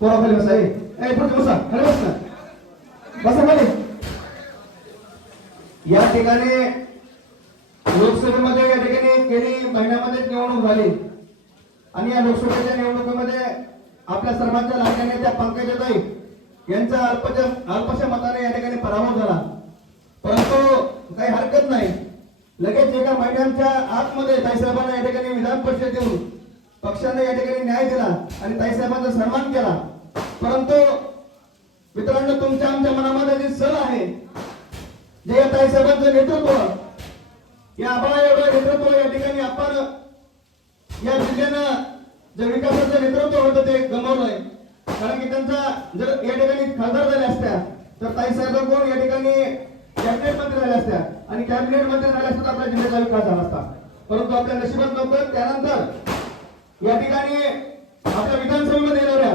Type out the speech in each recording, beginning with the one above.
पोरा खाली बसा ए पुढे बसा खाली बस ना. बसा खाली. या ठिकाणी लोकसभेमध्ये या ठिकाणी गेली महिन्यामध्ये निवडणूक झाली. आणि या लोकसभेच्या निवडणुकीमध्ये आपल्या सर्वांच्या लाडक्या त्या पंकजाताई यांचा अल्पच्या अल्पशा मताने या ठिकाणी पराभव झाला. परंतु काही हरकत नाही. लगेच एका महिन्यांच्या आतमध्ये ताईसाहेबांना या ठिकाणी विधान परिषद देऊन पक्षाने या ठिकाणी न्याय दिला आणि ताईसाहेबांचा सन्मान केला. परंतु मित्रांनो तुमच्या आमच्या मनामध्ये जी सण आहे जे या ताईसाहेबांचं नेतृत्व या आबाळा एवढं नेतृत्व या ठिकाणी आपण या जिल्ह्यानं जे विकासाचं नेतृत्व होतं ते गमावलंय. कारण की त्यांचा जर या ठिकाणी खासदार झाल्या असत्या तर ताईसाहेब कोण या ठिकाणी कॅबिनेट मंत्री झाल्या असत्या? आणि कॅबिनेट मंत्री झाल्या असत्या आपल्या जिल्ह्याचा विकास झाला असता. परंतु आपल्या नशिबात नव्हतं. त्यानंतर या ठिकाणी आपल्या विधानसभेमध्ये येणाऱ्या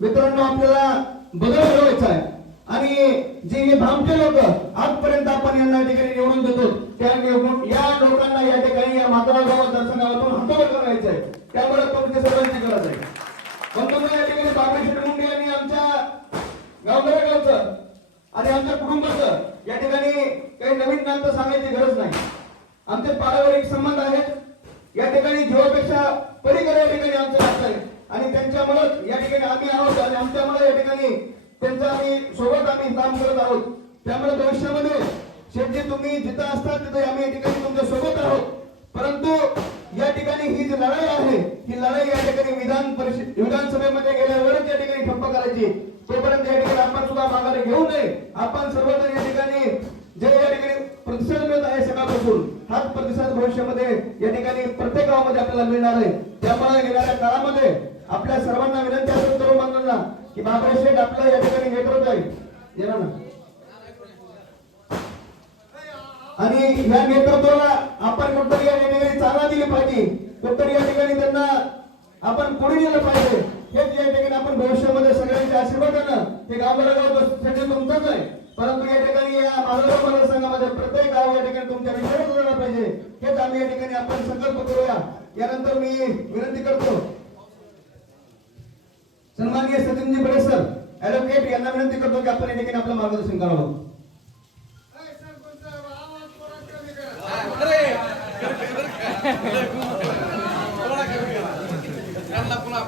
मित्रांनो आपल्याला बदल घडवायचा आहे. आणि जे हे भामटे लोक आजपर्यंत आपण यांना या ठिकाणी निवडून देतो त्या निवडून या लोकांना या ठिकाणी या मातळा गावात दर्शनातून हतोड करायचं आहे. त्यामुळे तुमच्या सर्वांची गरज आहे. म्हणतो या ठिकाणी बाबा मुंडे यांनी आमच्या गावकऱ्या गावचं आणि आमच्या कुटुंबाचं या ठिकाणी काही नवीन नातं सांगायची गरज नाही. आमचे पारिवारिक संबंध आहेत. या ठिकाणी जीवापेक्षा पलीकडे या ठिकाणी आमचं नातं आहे आणि त्यांच्यामुळे या ठिकाणी आम्ही आहोत आणि आमच्यामुळे या ठिकाणी त्यांचं आम्ही सोबत आम्ही काम करत आहोत. त्यामुळे भविष्यामध्ये शेवटी तुम्ही जिथं असता तिथे आम्ही या ठिकाणी तुमच्यासोबत आहोत. परंतु या ठिकाणी ही जी लढाई आहे ही लढाई या ठिकाणी विधान परिषद विधानसभेमध्ये गेल्यावरच या ठिकाणी ठप्प करायची. तोपर्यंत या ठिकाणी आपण सुद्धा माघारी घेऊ नये. आपण सर्वजण या ठिकाणी जे या ठिकाणी प्रतिसाद मिळत आहे सकाळपासून हाच प्रतिसाद भविष्यामध्ये या ठिकाणी प्रत्येक गावामध्ये आपल्याला मिळणार आहे. त्यामुळे येणाऱ्या काळामध्ये आपल्या सर्वांना विनंती असेल तरुण बांधवांना की बाबरे शेठ आपलं या ठिकाणी नेतृत्व आहे. येणार ना आणि या नेतृत्वाला आपण कुठतरी या ठिकाणी चालना दिली पाहिजे. कुठतरी या ठिकाणी त्यांना आपण पुढे गेलं पाहिजे. हेच या ठिकाणी आपण भविष्यामध्ये सगळ्यांच्या आशीर्वादानं हे गावाला गाव सगळे तुमचंच आहे. परंतु या ठिकाणी या माधवराव मतदारसंघामध्ये प्रत्येक गाव या ठिकाणी तुमच्या विचारात झाला पाहिजे. हेच आम्ही या ठिकाणी आपण संकल्प करूया. यानंतर मी विनंती करतो सन्माननीय सचिनजी बडे सर ऍडव्होकेट यांना विनंती करतो की आपण या ठिकाणी आपलं मार्गदर्शन करावं. त्यांना पुन्हा